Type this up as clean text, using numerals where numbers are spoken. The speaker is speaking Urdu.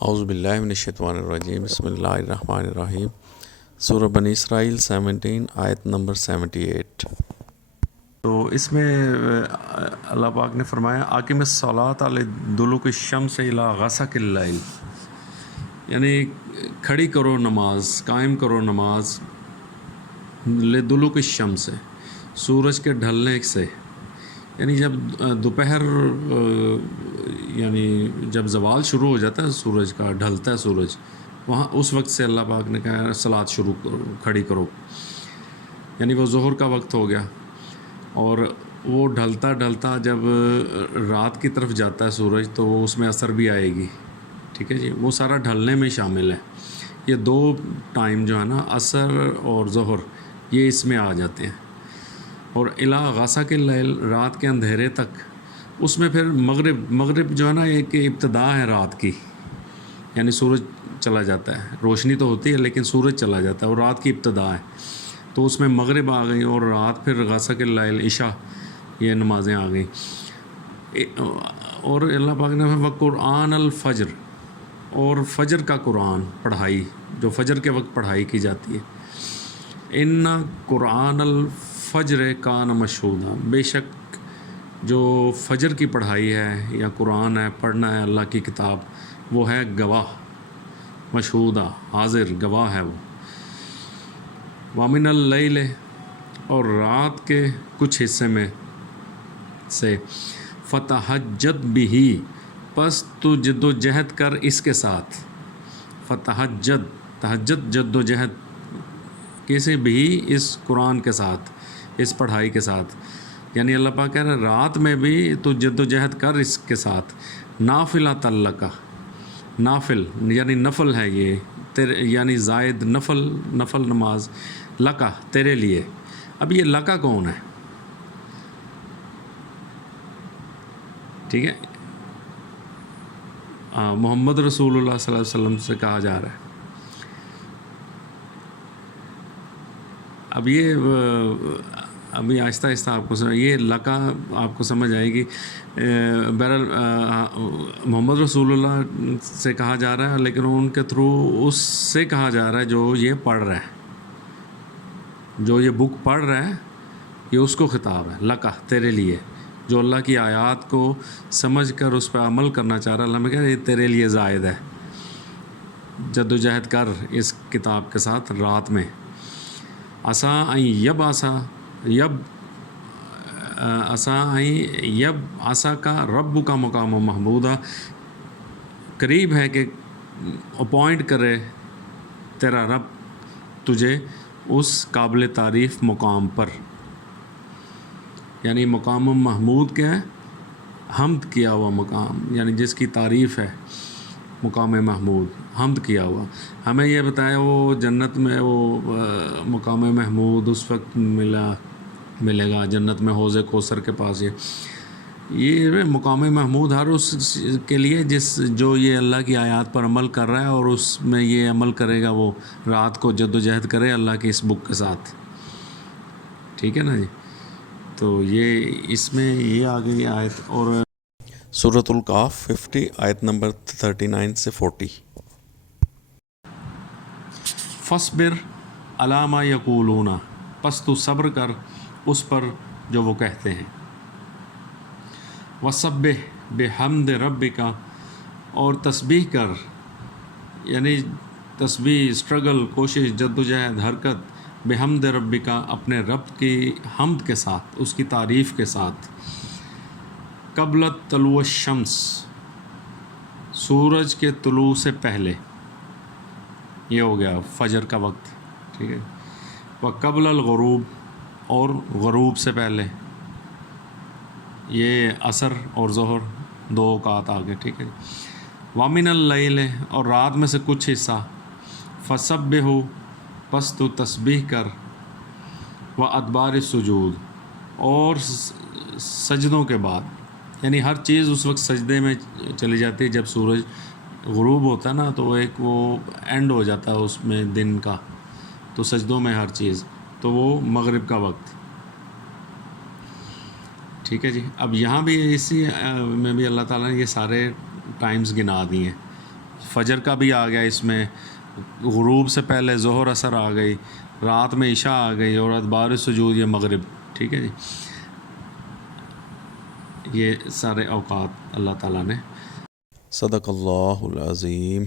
اعوذ باللہ من الشیطان الرجیم، بسم اللہ الرحمن الرحیم۔ سورہ بنی اسرائیل 17 آیت نمبر 78۔ تو اس میں اللہ پاک نے فرمایا اقم الصلاۃ لدلوک الشمس الی غسق اللیل، یعنی کھڑی کرو نماز، قائم کرو نماز لدلوک الشمس، سورج کے ڈھلنے سے، یعنی جب دوپہر یعنی جب زوال شروع ہو جاتا ہے سورج کا، ڈھلتا ہے سورج، وہاں اس وقت سے اللہ پاک نے کہا صلاۃ شروع کرو، کھڑی کرو، یعنی وہ ظہر کا وقت ہو گیا، اور وہ ڈھلتا ڈھلتا جب رات کی طرف جاتا ہے سورج تو وہ اس میں عصر بھی آئے گی، ٹھیک ہے جی، وہ سارا ڈھلنے میں شامل ہے۔ یہ دو ٹائم جو ہے نا، عصر اور ظہر، یہ اس میں آ جاتے ہیں۔ اور الی غسق اللیل، رات کے اندھیرے تک، اس میں پھر مغرب جو ہے نا ایک ابتدا ہے رات کی، یعنی سورج چلا جاتا ہے، روشنی تو ہوتی ہے لیکن سورج چلا جاتا ہے اور رات کی ابتدا ہے، تو اس میں مغرب آ گئی اور رات پھر غسق اللیل، عشاء، یہ نمازیں آ گئیں۔ اور اللہ پاک نے وقرآن الفجر، اور فجر کا قرآن پڑھائی، جو فجر کے وقت پڑھائی کی جاتی ہے۔ ان قرآن الفجر کان مشہودا، بے شک جو فجر کی پڑھائی ہے یا قرآن ہے، پڑھنا ہے اللہ کی کتاب، وہ ہے گواہ، مشہودا، حاضر، گواہ ہے وہ۔ ومن اللیل، اور رات کے کچھ حصے میں سے، فتہجد بہ، پس تو جد و جہد کر اس کے ساتھ، فتہجد، تہجد جد و جہد کیسے بھی، اس قرآن کے ساتھ، اس پڑھائی کے ساتھ، یعنی اللہ پاک کہہ رہے ہیں رات میں بھی تو جد و جہد کر اس کے ساتھ، نافلۃ لک، نافل یعنی نفل ہے یہ تیرے، یعنی زائد نفل نماز، لکا تیرے لیے۔ اب یہ لکا کون ہے؟ ٹھیک ہے، محمد رسول اللہ صلی اللہ علیہ وسلم سے کہا جا رہا ہے۔ اب یہ ابھی آہستہ آہستہ آپ کو یہ لکا آپ کو سمجھ آئے گی۔ بہرحال محمد رسول اللہ سے کہا جا رہا ہے، لیکن ان کے تھرو اس سے کہا جا رہا ہے جو یہ پڑھ رہا ہے، جو یہ بک پڑھ رہا ہے، یہ اس کو خطاب ہے، لکا تیرے لیے، جو اللہ کی آیات کو سمجھ کر اس پہ عمل کرنا چاہ رہا ہے، اللہ میں کہہ رہا ہے یہ تیرے لیے زائد ہے، جد و جہد کر اس کتاب کے ساتھ رات میں۔ عسیٰ کا رب کا مقام و محمودہ، قریب ہے کہ اپوائنٹ کرے تیرا رب تجھے اس قابل تعریف مقام پر، یعنی مقام محمود کیا ہے؟ حمد کیا ہوا مقام، یعنی جس کی تعریف ہے، مقام محمود، حمد کیا ہوا۔ ہمیں یہ بتایا وہ جنت میں وہ مقام محمود اس وقت ملے گا جنت میں، حوض کوثر کے پاس۔ یہ مقام محمود ہر اس کے لیے جو یہ اللہ کی آیات پر عمل کر رہا ہے اور اس میں یہ عمل کرے گا، وہ رات کو جد و جہد کرے اللہ کی اس بک کے ساتھ، ٹھیک ہے نا جی۔ تو یہ اس میں یہ آ گئی آیت۔ اور سورۃ القاف 50 آیت نمبر 39 سے 40۔ فاصبر علی ما یقولون، پس تو صبر کر اس پر جو وہ کہتے ہیں۔ وسبح بحمد ربک، اور تسبیح کر، یعنی تسبیح، اسٹرگل، کوشش، جد و جہد، حرکت، بحمد ربک، اپنے رب کی حمد کے ساتھ، اس کی تعریف کے ساتھ۔ قبل طلوع الشمس، سورج کے طلوع سے پہلے، یہ ہو گیا فجر کا وقت، ٹھیک ہے۔ وقبل الغروب، اور غروب سے پہلے، یہ عصر اور ظہر، دو اوقات آ گئے، ٹھیک ہے۔ ومن اللیل، اور رات میں سے کچھ حصہ، فسبح، پس تو تسبیح کر، وادبار السجود، اور سجدوں کے بعد، یعنی ہر چیز اس وقت سجدے میں چلی جاتی ہے جب سورج غروب ہوتا ہے نا، تو ایک وہ اینڈ ہو جاتا ہے اس میں دن کا، تو سجدوں میں ہر چیز، تو وہ مغرب کا وقت، ٹھیک ہے جی۔ اب یہاں بھی اسی میں بھی اللہ تعالیٰ نے یہ سارے ٹائمز گنا دیے ہیں۔ فجر کا بھی آ گیا اس میں، غروب سے پہلے ظہر اثر آ گئی، رات میں عشاء آ گئی، اور ادبار سجود یا مغرب. ٹھیک ہے جی، یہ سارے اوقات اللہ تعالیٰ نے. صدق اللہ العظیم.